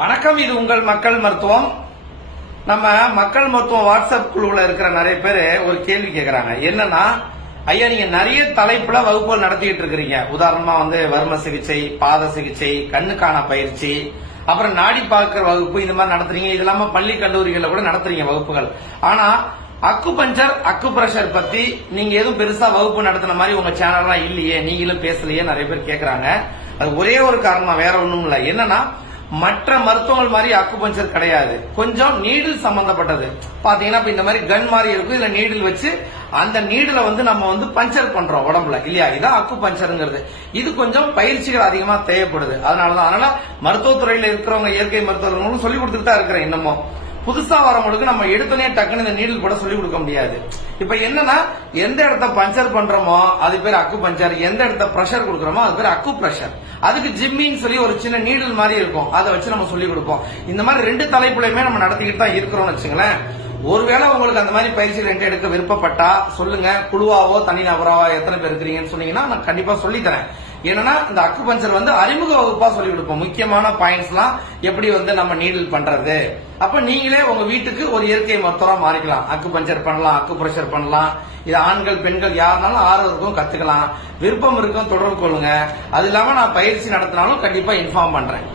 வணக்கம். இது உங்கள் மக்கள் மருத்துவம். நம்ம மக்கள் மருத்துவம் வாட்ஸ்அப் குழுவில் இருக்கிற நிறைய பேர் ஒரு கேள்வி கேட்கறாங்க. என்னன்னா, ஐயா நீங்க நிறைய தலைப்புல வகுப்புகள் நடத்திட்டு இருக்கிறீங்க. உதாரணமா வர்ம சிகிச்சை, பாத சிகிச்சை, கண்ணுக்கான பயிற்சி, அப்புறம் நாடி பார்க்கிற வகுப்பு, இந்த மாதிரி நடத்துறீங்க. இது இல்லாம பள்ளி கல்லூரிகள்ல கூட நடத்துறீங்க வகுப்புகள். ஆனா அக்குபஞ்சர், அக்குப்ரெஷர் பத்தி நீங்க எதுவும் பெருசா வகுப்பு நடத்தின மாதிரி உங்க சேனல்லாம் இல்லையே, நீங்களும் பேசலையே நிறைய பேர் கேட்கறாங்க. அது ஒரே ஒரு காரணம், வேற ஒண்ணும் இல்ல. என்னன்னா, மற்ற மருத்துவங்கள் மாதிரி அக்குபஞ்சர் கிடையாது. கொஞ்சம் நீடில் சம்பந்தப்பட்டது. பாத்தீங்கன்னா இந்த மாதிரி கன் மாதிரி இருக்கும். இதுல நீடில் வச்சு அந்த நீடில நம்ம பஞ்சர் பண்றோம் உடம்புல, இல்லையா? இதான் அக்கு பஞ்சருங்கிறது. இது கொஞ்சம் பயிற்சிகள் அதிகமா தேவைப்படுது. அதனால மருத்துவத்துறையில இருக்கிறவங்க, இயற்கை மருத்துவர்களும் சொல்லி கொடுத்துட்டு தான் இருக்கிறேன். இன்னமும் புதுசா வரவங்களுக்கு நம்ம எடுத்தனே டக்குன்னு இந்த நீடில் போட சொல்லி கொடுக்க முடியாது. இப்ப என்னன்னா, எந்த இடத்த பஞ்சர் பண்றோமோ அது பேர் அக்கு பஞ்சர், எந்த இடத்த பிரஷர் கொடுக்கறோமோ அது பேர் அக்கு பிரஷர். அதுக்கு ஜிம்மின்னு சொல்லி ஒரு சின்ன நீடில் மாதிரி இருக்கும், அதை வச்சு நம்ம சொல்லி கொடுப்போம். இந்த மாதிரி ரெண்டு தலைப்புலையுமே நம்ம நடத்திக்கிட்டு தான் இருக்கிறோம்னு வச்சுங்களேன். ஒருவேளை உங்களுக்கு அந்த மாதிரி பயிற்சி ரெண்டு எடுக்க விருப்பப்பட்டா சொல்லுங்க. குழுவாவோ தனி நபராவோ எத்தனை பேர் இருக்கிறீங்கன்னு சொன்னீங்கன்னா நான் கண்டிப்பா சொல்லித்தரேன். ஏன்னா இந்த அக்கு பஞ்சர் அறிமுக வகுப்பா சொல்லி கொடுப்போம். முக்கியமான பாயிண்ட்ஸ் எல்லாம் எப்படி நம்ம நீடில் பண்றது. அப்ப நீங்களே உங்க வீட்டுக்கு ஒரு இயற்கை மருத்துவரா மாறிக்கலாம். அக்கு பஞ்சர் பண்ணலாம், அக்கு பிரஷர் பண்ணலாம். இது ஆண்கள் பெண்கள் யாருனாலும் ஆர்வம் கத்துக்கலாம். விருப்பம் இருக்கும், தொடர்பு கொள்ளுங்க. அது இல்லாம நான் பயிற்சி நடத்தினாலும் கண்டிப்பா இன்ஃபார்ம் பண்றேன்.